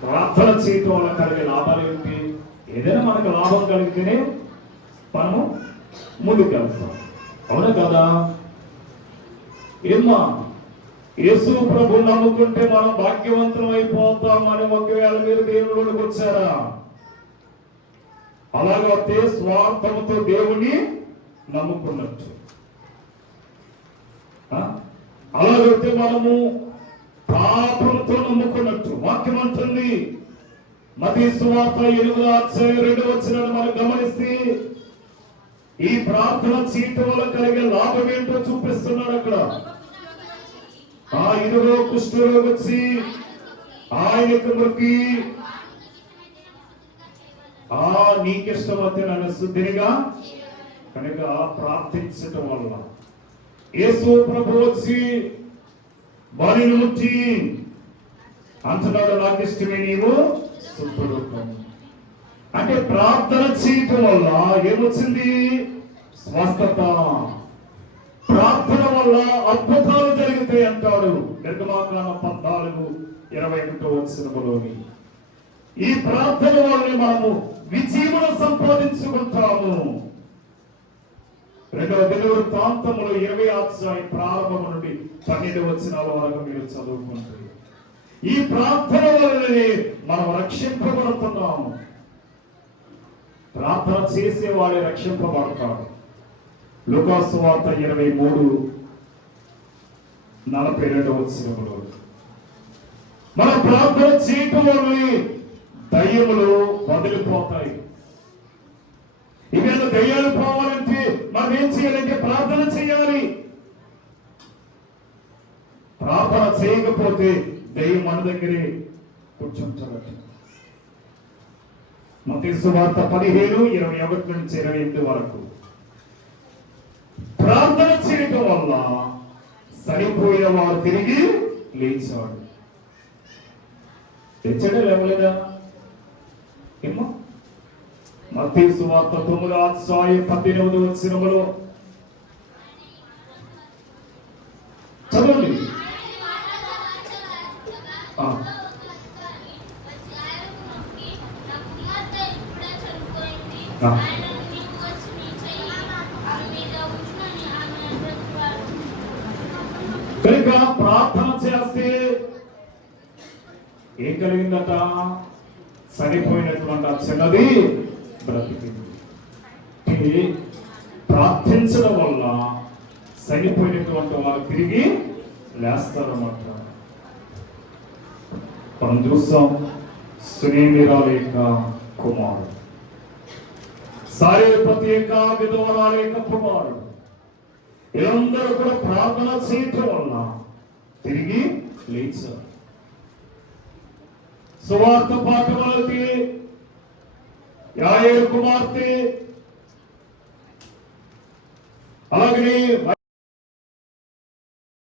ప్రార్థన చేయటం వల్ల కలిగే లాభాలు ఏంటి? ఏదైనా మనకు లాభం కలిగితేనే మనము ముందుకెళ్తాం. అవునా కదా? ఏమ్మా, యేసు ప్రభు నమ్ముకుంటే మనం భాగ్యవంతులం అయిపోతామని ఒకవేళ మీరు దేవుళ్ళకి వచ్చారా? అలాగైతే స్వార్థముతో దేవుని నమ్ముకున్నట్టు. అలాగైతే మనము పాపంతో నమ్ముకున్నట్టు. వాక్యం అంటుంది, మత్తయి సువార్త 8:2 మనం గమనిస్తే ఈ ప్రార్థన చేయటం వల్ల కలిగే లాభం ఏంటో చూపిస్తున్నాడు అక్కడ. ఇదిగో కుష్ఠరోగి వచ్చి ఆయనకు మొక్కి, నీకిష్టమైతే నన్ను శుద్ధిగా కనుక ప్రార్థించటం వల్ల యేసు ప్రభు వచ్చి వారిని ముట్టి అంటున్నాడు, నాకు ఇష్టమే నీవు శుద్ధుడు. అంటే ప్రార్థన చేయటం వల్ల ఏమొచ్చింది? స్వస్థత. ప్రార్థన వల్ల అద్భుతాలు జరుగుతాయి అంటాడు నిర్గమాకాండం 14:21. ఈ ప్రార్థన వల్ల మనము విజయమును సంపాదించుకుంటాము. 2వ దినవృత్తాంతములు 20వ ప్రారంభం నుండి 12 వరకు మీరు చదువుకుంటారు. ఈ ప్రార్థన వల్లనే మనం రక్షింపబడుతున్నాము. ప్రార్థన చేసేవాడే రక్షింపబడతాడు. లూకాసు సువార్త 23:42 మన ప్రార్థన చేయటం వల్ల దయ్యములు వదిలిపోతాయి. ఇవేళ దయ్యాలు పోవాలంటే మనం ఏం చేయాలంటే ప్రార్థన చేయాలి. ప్రార్థన చేయకపోతే దయ్యం మన దగ్గరే కూర్చుంటాడు. మత్తయి సువార్త 15:21-28 వరకు. ప్రార్థన చేయటం వల్ల చనిపోయిన వారు తిరిగి లేచాడు. తెచ్చడం లేవలేదా? ఏమో మత్తయి సువార్త 9:18 చదవండి. కనుక ప్రార్థన చేస్తే ఏం కలిగిందట? చనిపోయినటువంటి చిన్నది బ్రతికింది. ప్రార్థించడం వల్ల చనిపోయినటువంటి వారు తిరిగి లేస్తారన్నమాట. మనం చూస్తాం, సునేమిరాల యొక్క కుమారుడు, సారేపతి యొక్క విధవరాల యొక్క కుమారుడు, వీళ్ళందరూ కూడా ప్రార్థన చేయటం వల్ల తిరిగి లేచారు. సువార్త పాఠములకి యాయేలు కుమార్తె, అలాగే